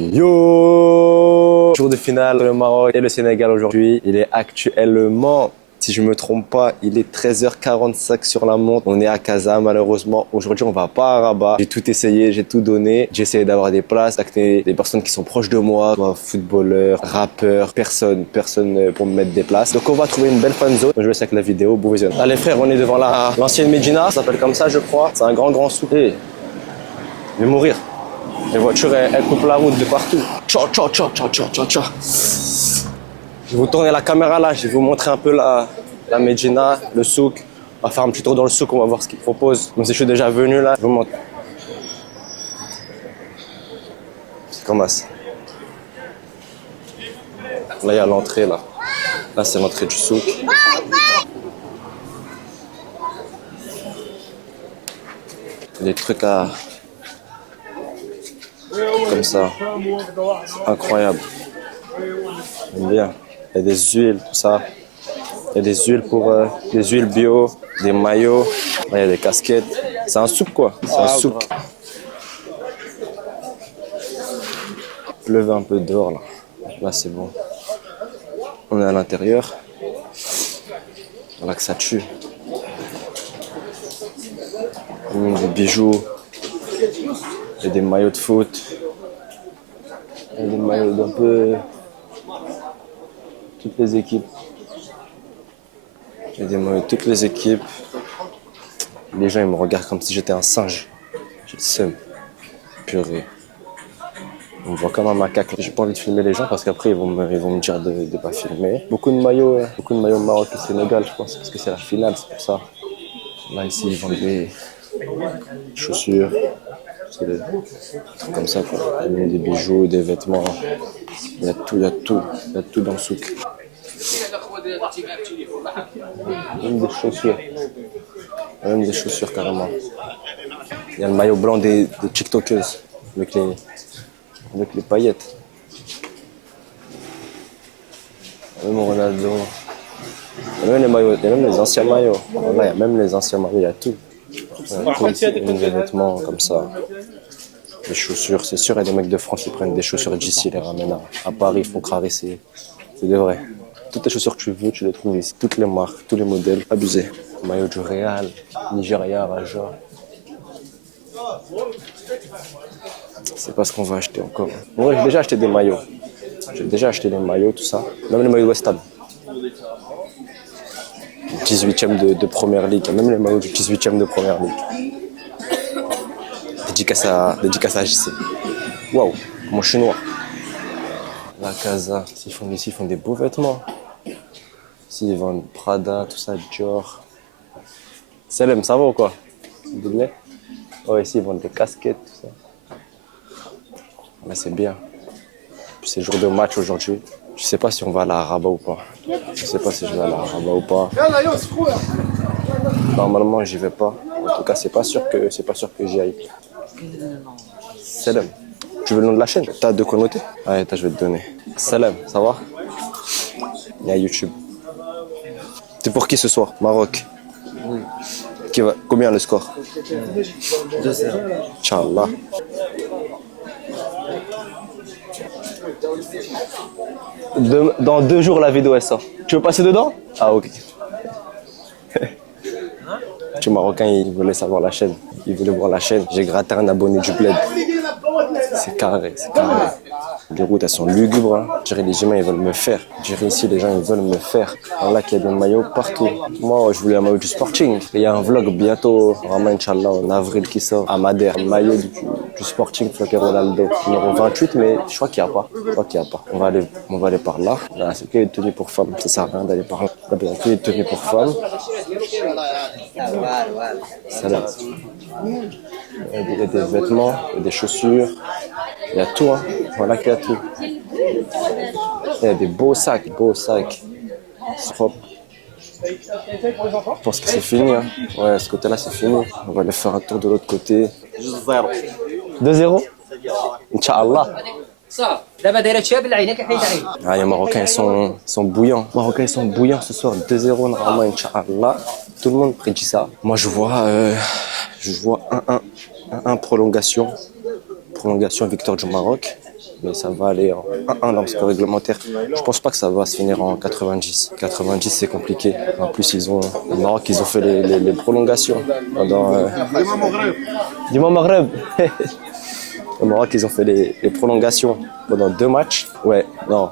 Yo! Jour de finale, le Maroc et le Sénégal aujourd'hui. Il est actuellement, si je me trompe pas, il est 13h45 sur la montre. On est à Casa malheureusement. Aujourd'hui, on va pas à Rabat. J'ai tout essayé, j'ai tout donné. J'ai essayé d'avoir des places, d'acter des personnes qui sont proches de moi, footballeurs, rappeurs, personne pour me mettre des places. Donc on va trouver une belle fan zone. Je vais laisser avec la vidéo, bon visionnement. Allez frère, on est devant l'ancienne Médina, ça s'appelle comme ça je crois. C'est un grand souk. Hey, je vais mourir. Les voitures, elles coupent la route de partout. Tcha. Je vais vous tourner la caméra là, je vais vous montrer un peu la Médina, le souk. On va faire un petit tour dans le souk, on va voir ce qu'ils proposent. Même si je suis déjà venu là, je vous montre. C'est comme ça. Là, il y a l'entrée là. Là, c'est l'entrée du souk. Des trucs comme ça. Incroyable. J'aime bien. Il y a des huiles, tout ça. Il y a des huiles des huiles bio, des maillots. Là, il y a des casquettes. C'est un souk quoi. C'est un souk. Il pleuvait un peu dehors là. Là, c'est bon. On est à l'intérieur. Voilà que ça tue. Des bijoux. Il y a des maillots de foot. Il y a des maillots d'un peu toutes les équipes. Il y a des maillots de toutes les équipes. Les gens ils me regardent comme si j'étais un singe. J'ai le seum. Purée. On me voit comme un macaque. J'ai pas envie de filmer les gens parce qu'après ils vont me dire de pas filmer. Beaucoup de maillots Maroc et Sénégal, je pense, parce que c'est la finale, c'est pour ça. Là ici ils vendent des chaussures. C'est des trucs comme ça quoi. Des bijoux, des vêtements. Il y a tout dans le souk. Même des chaussures. Même des chaussures carrément. Il y a le maillot blanc des TikTokeuses avec les paillettes. Même Ronaldo. Il y a même les maillots, il y a même les anciens maillots. Voilà, il y a même les anciens maillots, il y a tout. Il y a tout ici, des vêtements comme ça. Des chaussures, c'est sûr, il y a des mecs de France qui prennent des chaussures d'ici, les ramènent à Paris, ils font crarer, c'est de vrai. Toutes les chaussures que tu veux, tu les trouves ici. Toutes les marques, tous les modèles, abusé. Maillot du Real, Nigeria, Raja. C'est pas ce qu'on va acheter encore. Moi, j'ai déjà acheté des maillots. J'ai déjà acheté des maillots, tout ça. Même les maillots West Ham. 18e de Première Ligue. Même les maillots du 18e de Première Ligue. Dédicace à JC. Waouh, mon chinois. La Casa, ici ils font des beaux vêtements. Ici ils vendent Prada, tout ça, Dior. Selem, ça va ou quoi? Oh, ici ils vendent des casquettes, tout ça. Là c'est bien. Puis c'est jour de match aujourd'hui. Je sais pas si on va aller à Rabat ou pas. Je sais pas si je vais aller à Rabat ou pas. Normalement j'y vais pas. En tout cas c'est pas sûr que j'y aille. Salam. Tu veux le nom de la chaîne? T'as de connoter? Allez, je vais te donner. Salam, ça va? Il y a YouTube. C'est pour qui ce soir? Maroc. Oui. Combien le score? 2-0. Inch'Allah. Dans 2 jours, la vidéo elle sort. Tu veux passer dedans? Ah, ok. Tu Marocain, il voulait savoir la chaîne. Il voulait voir la chaîne. J'ai gratté un abonné du bled. C'est carré. Les routes, elles sont lugubres. Hein. Je dirais, les humains, ils veulent me faire. Je dirais, ici, les gens, ils veulent me faire. Alors là, qu'il y a des maillots partout. Moi, je voulais un maillot du Sporting. Il y a un vlog bientôt, vraiment, Inch'Allah, en avril qui sort à Madère. Un maillot du Sporting, floqué Ronaldo. Numéro 28, mais je crois qu'il n'y a pas. On va aller par là. Là, c'est que les tenues pour femmes. Ça sert à rien d'aller par là. Il y a que les tenues pour femmes. Salam. Il y a des vêtements, il y a des chaussures. Il y a tout, hein. Voilà qu'il y a tout. Il y a des beaux sacs. C'est propre. Je pense que c'est fini, hein. Ouais, ce côté-là, c'est fini. On va aller faire un tour de l'autre côté. 2-0 Inch'Allah. Ah, les Marocains, ils sont bouillants. Les Marocains, ils sont bouillants ce soir. 2-0, normalement, Inch'Allah. Tout le monde prédit ça. Moi, je vois 1-1 prolongation. Prolongation, victoire du Maroc. mais ça va aller en 1-1 dans le score réglementaire. Je pense pas que ça va se finir en 90. 90 c'est compliqué. En plus le Maroc ils ont fait les prolongations pendant. Dis-moi Maghreb. Au Maroc ils ont fait les prolongations pendant 2 matchs. Ouais, non,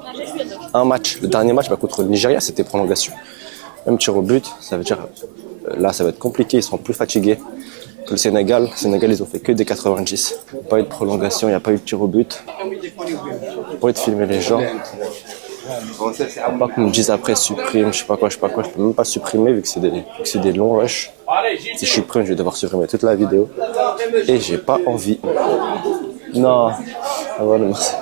un match. Le dernier match contre le Nigeria c'était prolongation. Même tir au but, ça veut dire là ça va être compliqué, ils seront plus fatigués que le Sénégal. Le Sénégal ils ont fait que des 90. Il n'y a pas eu de prolongation, il n'y a pas eu de tir au but. Il n'y a pas eu de filmer les gens. Faut pas qu'on me dise après supprime, je sais pas quoi, je peux même pas supprimer vu que c'est des longs rushs. Si je supprime, je vais devoir supprimer toute la vidéo. Et j'ai pas envie. Non. Ah voilà, merci.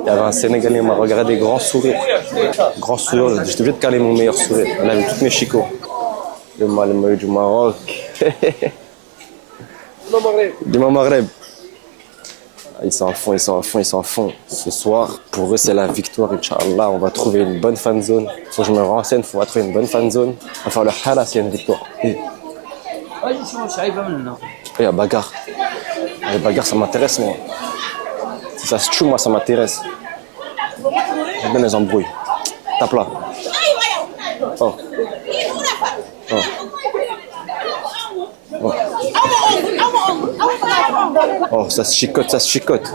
Il y avait un Sénégalais qui m'a regardé grand sourire. Grand sourire, j'étais obligé de caler mon meilleur sourire. On avait tous mes chicots. Le maillot du Maroc. Dis-moi Maghreb. Ils sont à fond. Ce soir, pour eux, c'est la victoire, Inch'Allah. On va trouver une bonne fan zone. Faut que je me renseigne, faut trouver une bonne fan zone. On va faire le hala s'il y a une victoire. Et il y a bagarre. Les bagarres, ça m'intéresse, moi. Si ça se tue, moi, ça m'intéresse. J'aime bien les embrouilles. Tape là. Oh. Oh. Oh. Oh, ça se chicote. Ça se chicote.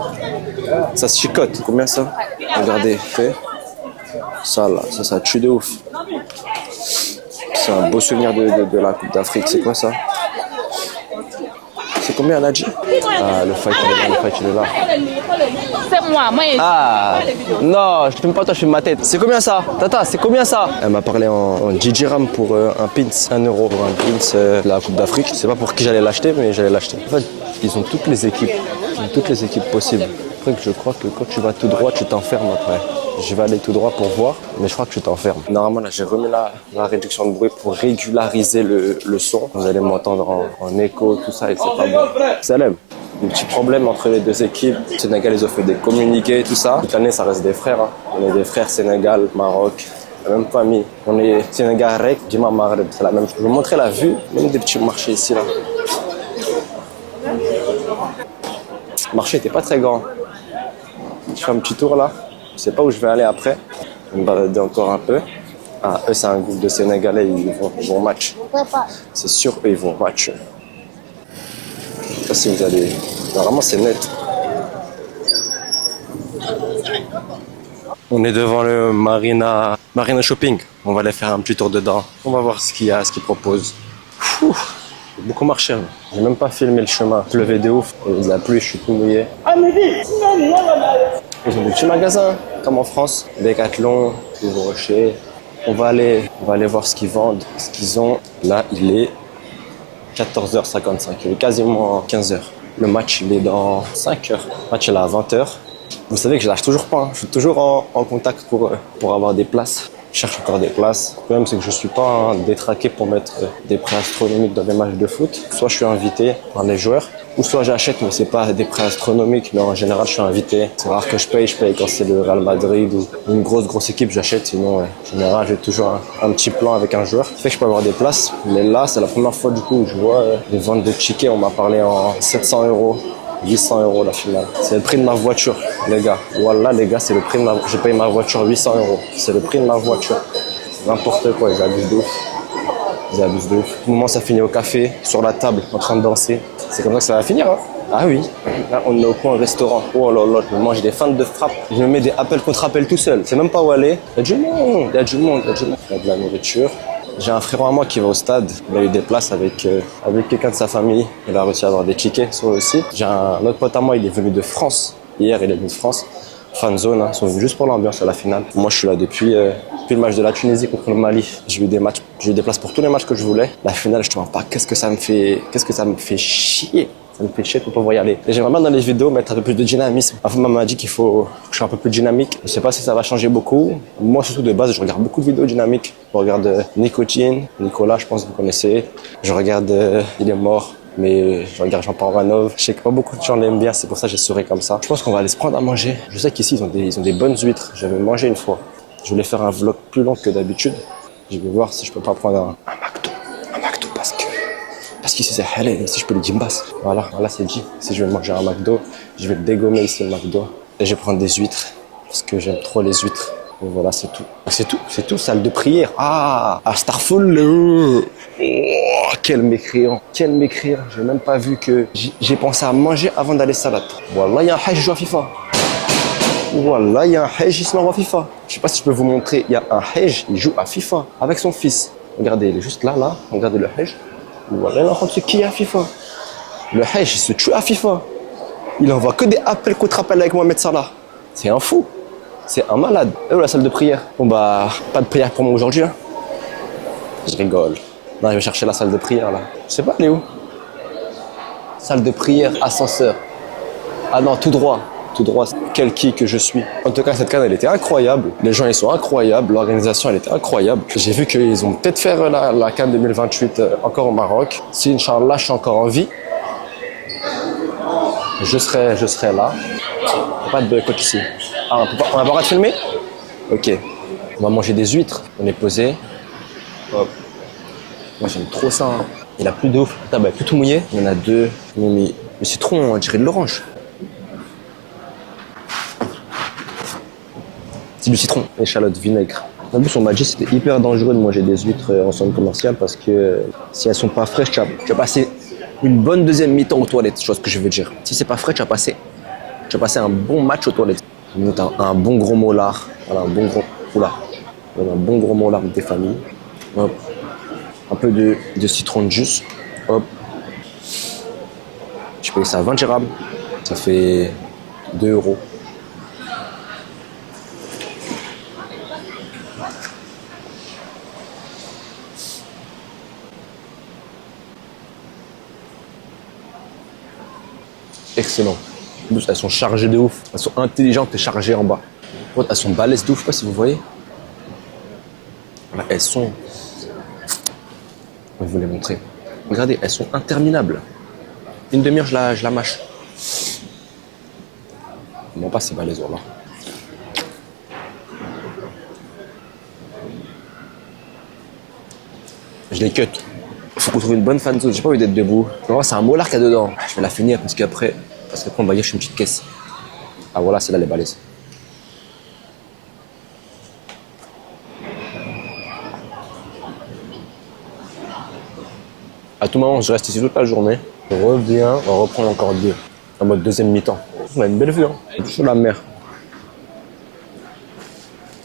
Combien ça? Regardez, fait. Ça là, ça tue de ouf. C'est un beau souvenir de la Coupe d'Afrique. C'est quoi ça? C'est combien elle a dit? Ah, le fight il est là. C'est moi. Ah, non, je filme pas toi, je filme ma tête. C'est combien ça? Tata, c'est combien ça? Elle m'a parlé en DJram pour un pins, 1 euro pour un pins de la Coupe d'Afrique. Je sais pas pour qui j'allais l'acheter, mais j'allais l'acheter. En fait, ils ont toutes les équipes. Ils ont toutes les équipes possibles. Après, je crois que quand tu vas tout droit, tu t'enfermes après. Je vais aller tout droit pour voir, mais je crois que tu t'enfermes. Normalement, là, j'ai remis la réduction de bruit pour régulariser le son. Vous allez m'entendre en écho, tout ça, et c'est pas bon. Salam. Un petit problème entre les deux équipes. Le Sénégal, ils ont fait des communiqués, tout ça. Toute l'année, ça reste des frères. Hein. On est des frères Sénégal, Maroc, la même famille. On est Sénégal, Rek, Dima, Maghreb, c'est la même chose. Je vais vous montrer la vue, même des petits marchés ici, là. Le marché n'était pas très grand. Je fais un petit tour là. Je sais pas où je vais aller après. Je vais me balader encore un peu. Ah, eux, c'est un groupe de Sénégalais, ils vont match. C'est sûr, eux, ils vont match. Je sais pas si vous allez... Normalement, c'est net. On est devant le Marina Shopping. On va aller faire un petit tour dedans. On va voir ce qu'il y a, ce qu'ils proposent. J'ai beaucoup marché. J'ai même pas filmé le chemin. Il pleuvait de ouf. Il a plu, je suis tout mouillé. Ils ont des petits magasins, comme en France. Decathlon, Yves Rocher. On va aller voir ce qu'ils vendent, ce qu'ils ont. Là, il est 14h55. Il est quasiment 15h. Le match, il est dans 5h. Le match, il est à 20h. Vous savez que je lâche toujours pas. Hein. Je suis toujours en contact pour avoir des places. Je cherche encore des places. Le problème, c'est que je suis pas détraqué pour mettre des prix astronomiques dans des matchs de foot. Soit je suis invité par les joueurs, ou soit j'achète, mais c'est pas des prix astronomiques. Mais en général, je suis invité. C'est rare que je paye quand c'est le Real Madrid ou une grosse équipe, j'achète. Sinon, en général, j'ai toujours un petit plan avec un joueur. Ça fait que je peux avoir des places. Mais là, c'est la première fois du coup où je vois les ventes de tickets. On m'a parlé en 700 €. 800 € la finale. C'est le prix de ma voiture, les gars. Wallah, les gars, c'est le prix de ma... J'ai payé ma voiture 800 €. C'est le prix de ma voiture. N'importe quoi, ils abusent de ouf. Ils abusent de ouf. Au moment, ça finit au café, sur la table, en train de danser. C'est comme ça que ça va finir, hein. Ah oui. Là, on est au coin restaurant. Oh là là, je mange des feintes de frappe. Je me mets des appels contre appels tout seul. C'est même pas où aller. Il y a du monde, il y a du monde, il y a du monde. Il y a de la nourriture. J'ai un frère à moi qui va au stade. Il a eu des places avec quelqu'un de sa famille. Il a réussi à avoir des tickets sur le site. J'ai un autre pote à moi, il est venu de France. Hier, il est venu de France. Fan zone, hein. Ils sont venus juste pour l'ambiance à la finale. Moi, je suis là depuis le match de la Tunisie contre le Mali. J'ai eu des places pour tous les matchs que je voulais. La finale, je te vois pas. Qu'est-ce que ça me fait chier. Ça me fait chier de ne pas pouvoir y aller. Et j'aimerais bien dans les vidéos mettre un peu plus de dynamisme. Ma femme m'a dit qu'il faut que je sois un peu plus dynamique. Je sais pas si ça va changer beaucoup. Moi, surtout de base, je regarde beaucoup de vidéos dynamiques. Je regarde Nicotine, Nicolas, je pense que vous connaissez. Je regarde Il est mort. Mais je regarde Jean-Paul Vanov. Je sais que pas beaucoup de gens l'aiment bien, c'est pour ça que j'ai souri comme ça. Je pense qu'on va aller se prendre à manger. Je sais qu'ici, ils ont des bonnes huîtres. J'avais mangé une fois. Je voulais faire un vlog plus long que d'habitude. Je vais voir si je peux pas prendre un McDo. Un McDo Parce qu'ici c'est halal, ici je peux le gimbas. Voilà, voilà c'est dit. Si je vais manger un McDo, je vais le dégommer ici le McDo. Et je vais prendre des huîtres, parce que j'aime trop les huîtres. Et voilà, c'est tout. C'est tout, salle de prière. Ah, Astaghfirullah. Oh, quel mécréant, quel mécréant. J'ai même pas vu que j'ai pensé à manger avant d'aller salat. Wallah, il y a un hajj, je joue à FIFA. Wallah, il y a un hajj, il se met à FIFA. Je sais pas si je peux vous montrer, il y a un hajj, il joue à FIFA avec son fils. Regardez, il est juste là, là. Regardez le hajj. Wallah, il est en train de se quiller à FIFA. Le hajj, il se tue à FIFA. Il envoie que des appels contre-appels avec Mohamed Salah. C'est un fou. C'est un malade. Et où la salle de prière? Bon bah, pas de prière pour moi aujourd'hui. Hein. Je rigole. Non, je vais chercher la salle de prière là. Je sais pas, elle est où? Salle de prière, ascenseur. Ah non, tout droit. Tout droit. Quel qui que je suis. En tout cas, cette canne, elle était incroyable. Les gens, ils sont incroyables. L'organisation, elle était incroyable. J'ai vu qu'ils ont peut-être fait la canne 2028 encore au Maroc. Si, Inch'Allah, je suis encore en vie, je serai là. Pas de boycott ici. Ah, on n'a pas le droit de filmer? Ok. On va manger des huîtres. On est posé. Hop. Moi, j'aime trop ça. Hein. Il a plus de ouf. Putain, bah, plus tout mouillé. Il y en a deux. Mais c'est trop, on dirait de l'orange. C'est du citron. Échalote, vinaigre. En plus, on m'a dit que c'était hyper dangereux de manger des huîtres en centre commercial parce que si elles sont pas fraîches, tu vas passer une bonne deuxième mi-temps aux toilettes. Tu vois ce que je veux dire. Si c'est pas frais, tu vas passer un bon match aux toilettes. Un bon gros molar. Voilà, un bon gros. Oula. Voilà, un bon gros molar des familles. Hop. Un peu de citron de jus. Hop. Je paye ça à 20 dirhams. Ça fait 2 euros. Excellent. En plus, elles sont chargées de ouf. Elles sont intelligentes et chargées en bas. Elles sont balèzes de ouf, je sais pas si vous voyez. Voilà, elles sont... Je vais vous les montrer. Regardez, elles sont interminables. Une demi-heure, je la mâche. Non, pas ces balèzes, là. Je les cut. Faut qu'on trouve une bonne fan zone. J'ai pas envie d'être debout. C'est un molar qu'il y a dedans. Je vais la finir parce qu'après on va y acheter une petite caisse. Ah voilà, c'est là les balaises. À tout moment, je reste ici toute la journée. Je reviens, on reprend encore deux. En mode deuxième mi-temps. On a une belle vue, hein. Sur la mer.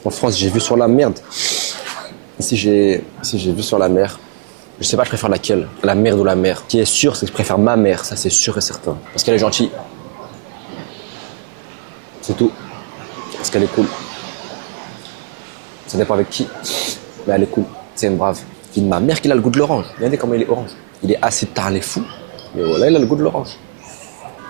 En France, j'ai vu sur la merde. Ici, j'ai vu sur la mer. Je sais pas, je préfère laquelle. La merde ou la mer. Ce qui est sûr, c'est que je préfère ma mère. Ça, c'est sûr et certain. Parce qu'elle est gentille. C'est tout. Parce qu'elle est cool. Ça dépend avec qui. Mais elle est cool. C'est une brave. C'est ma mère qui a le goût de l'orange. Regardez comment il est orange. Il est assez tard, les fous. Mais voilà, il a le goût de l'orange.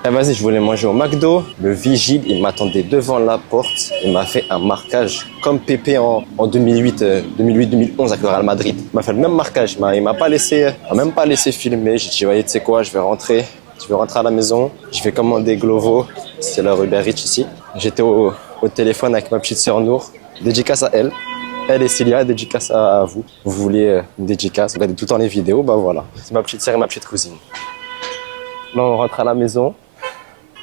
Eh vas-y, je voulais manger au McDo. Le vigile, il m'attendait devant la porte. Il m'a fait un marquage comme Pépé en 2008-2011 avec le Real Madrid. Il m'a fait le même marquage. Il m'a même pas laissé filmer. J'ai dit, voyez, tu sais quoi, je vais rentrer. Je vais rentrer à la maison. Je vais commander Glovo. C'est leur Uber Eats ici. J'étais au téléphone avec ma petite sœur Nour. Dédicace à elle. Elle et Cilia, dédicace à vous. Vous voulez une dédicace, regardez tout le temps les vidéos, bah voilà. C'est ma petite sœur et ma petite cousine. Là, on rentre à la maison.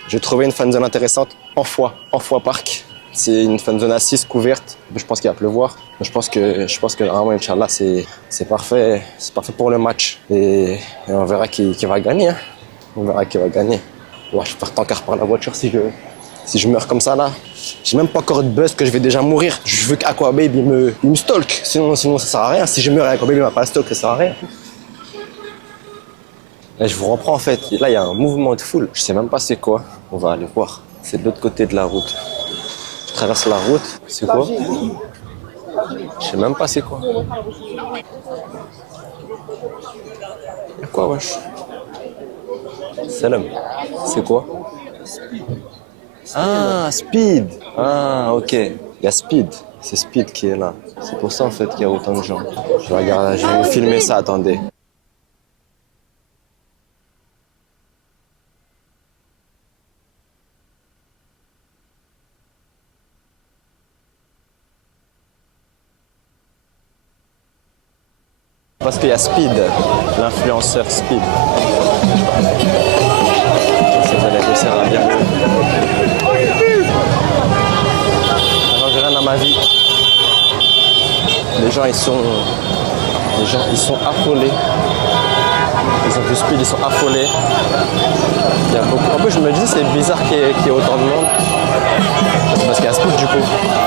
J'ai trouvé une fanzone intéressante en foie Park. C'est une fanzone assise couverte. Je pense qu'il va pleuvoir. Je pense que normalement, Inch'Allah, c'est parfait. C'est parfait pour le match. Et on verra qui va gagner. Hein. On verra qui va gagner. Ouais, je pars encore par la voiture si je meurs comme ça là. J'ai même pas encore de buzz que je vais déjà mourir. Je veux qu'Aquababe il me stalk. Sinon ça sert à rien. Si je meurs et Aquababe il m'a pas stalk, ça sert à rien. Là, je vous reprends en fait. Là, il y a un mouvement de foule. Je sais même pas c'est quoi. On va aller voir. C'est de l'autre côté de la route. Je traverse la route. C'est quoi? Je sais même pas c'est quoi. Y'a quoi, wesh? Salam. C'est quoi? Ah, Speed. Ah, ok. Il y a Speed. C'est Speed qui est là. C'est pour ça en fait qu'il y a autant de gens. Je vais vous filmer ça, attendez. Parce qu'il y a Speed, l'influenceur Speed. Si vous allez réussir à bien jouer. Alors j'ai rien dans ma vie. Les gens ils sont affolés. Ils ont vu Speed, ils sont affolés. Il y a beaucoup. En plus je me dis c'est bizarre qu'il y ait autant de monde. C'est parce qu'il y a Speed du coup.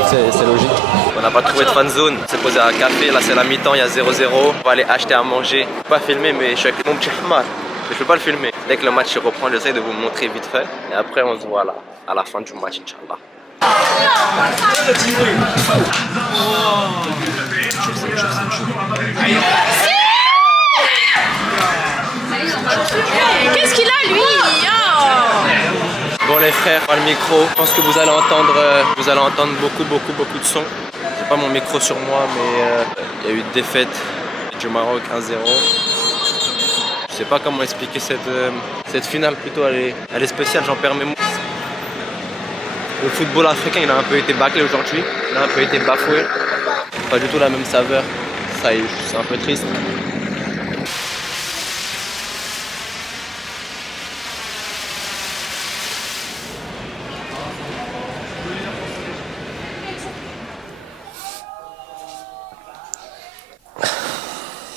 C'est logique. On n'a pas trouvé de fan zone. On s'est posé à un café. Là c'est la mi-temps, il y a 0-0. On va aller acheter à manger. Je peux pas filmer mais je suis avec mon petit hamar. Je peux pas le filmer. Dès que le match se reprend, j'essaie de vous montrer vite fait. Et après on se voit là, à la fin du match, Inch'Allah. Qu'est-ce qu'il a lui? Bon les frères, pas le micro. Je pense que vous allez entendre beaucoup de sons. J'ai pas mon micro sur moi, mais il y a eu une défaite du Maroc 1-0. Je sais pas comment expliquer cette finale plutôt. Elle est spéciale, j'en perds mes mots. Le football africain, il a un peu été bâclé aujourd'hui. Il a un peu été bafoué. Pas du tout la même saveur. Ça, c'est un peu triste.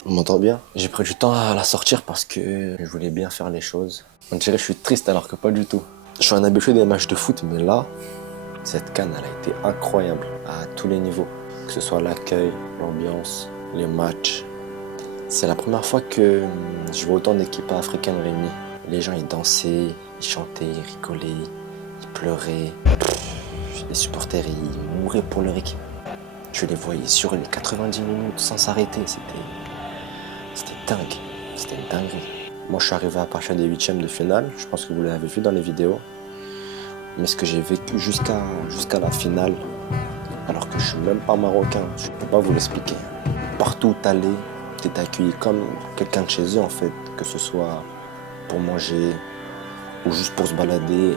On m'entend bien. J'ai pris du temps à la sortir parce que je voulais bien faire les choses. On dirait que je suis triste alors que pas du tout. Je suis un habitué des matchs de foot, mais là, cette CAN, elle a été incroyable à tous les niveaux. Que ce soit l'accueil, l'ambiance, les matchs. C'est la première fois que je vois autant d'équipes africaines réunies. Les gens, ils dansaient, ils chantaient, ils rigolaient, ils pleuraient. Les supporters, ils mouraient pour leur équipe. Je les voyais sur les 90 minutes sans s'arrêter. C'était dingue. C'était une dinguerie. Moi, je suis arrivé à partir des 8e de finale. Je pense que vous l'avez vu dans les vidéos. Mais ce que j'ai vécu jusqu'à la finale, alors que je suis même pas marocain, je peux pas vous l'expliquer. Partout où t'allais, t'étais accueilli comme quelqu'un de chez eux en fait, que ce soit pour manger ou juste pour se balader.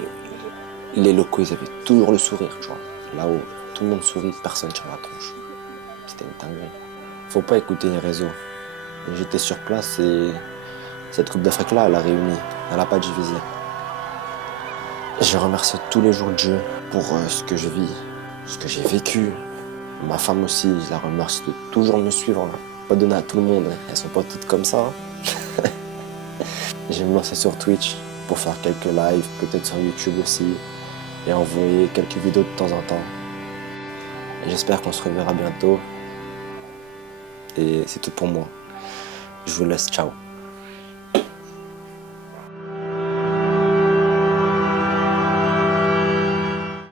Les locaux, ils avaient toujours le sourire, tu vois. Là-haut, tout le monde sourit, personne tire la tronche. C'était une dinguerie. Faut pas écouter les réseaux. J'étais sur place et cette Coupe d'Afrique-là, elle a réuni, elle n'a pas divisé. Je remercie tous les jours Dieu pour ce que je vis, ce que j'ai vécu. Ma femme aussi, je la remercie de toujours me suivre. Hein. Pas donner à tout le monde, hein. Elles sont pas toutes comme ça. Hein. Je vais me lancer sur Twitch pour faire quelques lives, peut-être sur YouTube aussi, et envoyer quelques vidéos de temps en temps. Et j'espère qu'on se reverra bientôt. Et c'est tout pour moi. Je vous laisse, ciao.